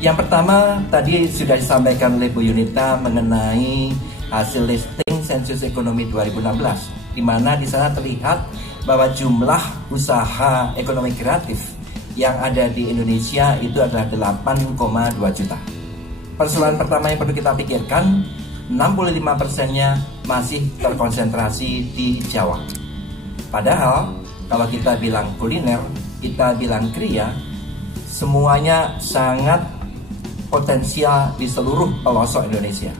Yang pertama tadi sudah disampaikan oleh Bu Yunita mengenai hasil listing sensus ekonomi 2016, di mana di sana terlihat bahwa jumlah usaha ekonomi kreatif yang ada di Indonesia itu adalah 8,2 juta. Persoalan pertama yang perlu kita pikirkan, 65%-nya masih terkonsentrasi di Jawa. Padahal kalau kita bilang kuliner, kita bilang kriya, semuanya sangat potensial di seluruh pelosok Indonesia.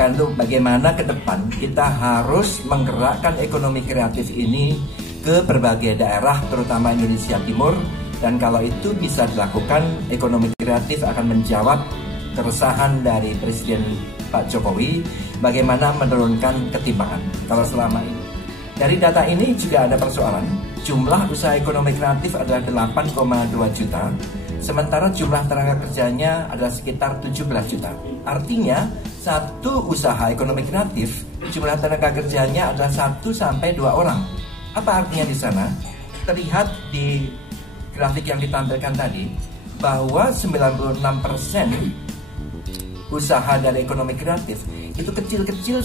Karena itu bagaimana ke depan kita harus menggerakkan ekonomi kreatif ini ke berbagai daerah, terutama Indonesia Timur. Dan kalau itu bisa dilakukan, ekonomi kreatif akan menjawab keresahan dari Presiden Pak Jokowi bagaimana menurunkan ketimpangan. Kalau selama ini dari data ini juga ada persoalan, jumlah usaha ekonomi kreatif adalah 8,2 juta, sementara jumlah tenaga kerjanya adalah sekitar 17 juta. Artinya satu usaha ekonomi kreatif jumlah tenaga kerjanya adalah 1-2 orang. Apa artinya di sana? Terlihat di grafik yang ditampilkan tadi bahwa 96% usaha dari ekonomi kreatif itu kecil-kecil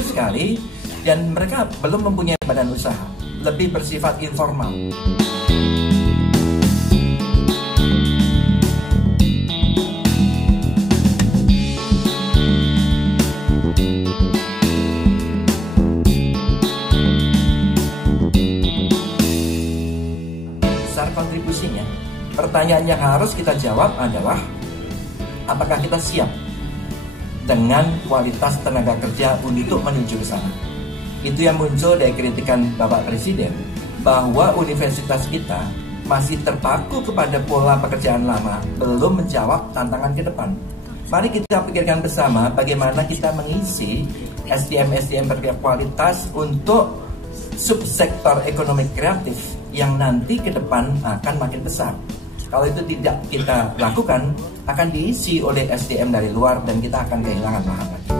sekali, dan mereka belum mempunyai badan usaha, lebih bersifat informal. Besar kontribusinya. Pertanyaan yang harus kita jawab adalah, apakah kita siap dengan kualitas tenaga kerja untuk menuju ke sana? Itu yang muncul dari kritikan Bapak Presiden, bahwa universitas kita masih terpaku kepada pola pekerjaan lama, belum menjawab tantangan ke depan. Mari kita pikirkan bersama bagaimana kita mengisi SDM berkualitas untuk subsektor ekonomi kreatif yang nanti ke depan akan makin besar. Kalau itu tidak kita lakukan, akan diisi oleh SDM dari luar dan kita akan kehilangan lahan lagi.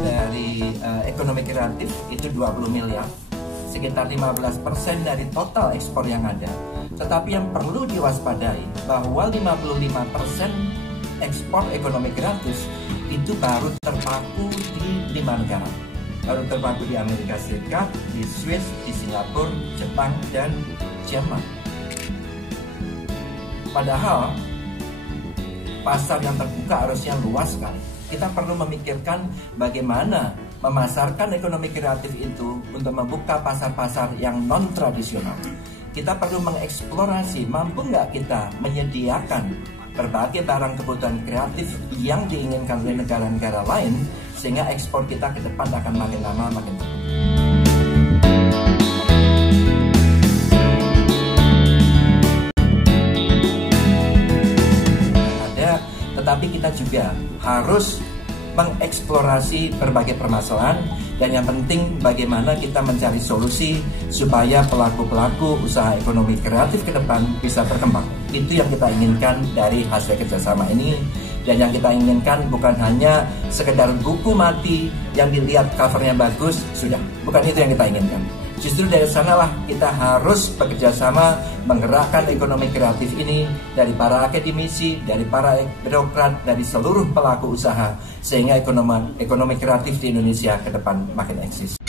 Dari ekonomi kreatif itu 20 miliar, sekitar 15% dari total ekspor yang ada. Tetapi yang perlu diwaspadai bahwa 55% ekspor ekonomi kreatif itu baru terpaku di 5 negara. Baru terpaku di Amerika Serikat, di Swiss, di Singapura, Jepang, dan Jerman. Padahal pasar yang terbuka harusnya luas sekali. Kita perlu memikirkan bagaimana memasarkan ekonomi kreatif itu untuk membuka pasar-pasar yang non-tradisional. Kita perlu mengeksplorasi, mampu nggak kita menyediakan berbagai barang kebutuhan kreatif yang diinginkan oleh negara-negara lain, sehingga ekspor kita ke depan akan makin lama makin tinggi. Tetapi kita juga harus mengeksplorasi berbagai permasalahan, dan yang penting bagaimana kita mencari solusi supaya pelaku-pelaku usaha ekonomi kreatif ke depan bisa berkembang. Itu yang kita inginkan dari hasil kerjasama ini, dan yang kita inginkan bukan hanya sekedar buku mati yang dilihat covernya bagus, sudah. Bukan itu yang kita inginkan. Justru dari sanalah kita harus bekerja sama menggerakkan ekonomi kreatif ini dari para akademisi, dari para birokrat, dari seluruh pelaku usaha, sehingga ekonomi kreatif di Indonesia ke depan makin eksis.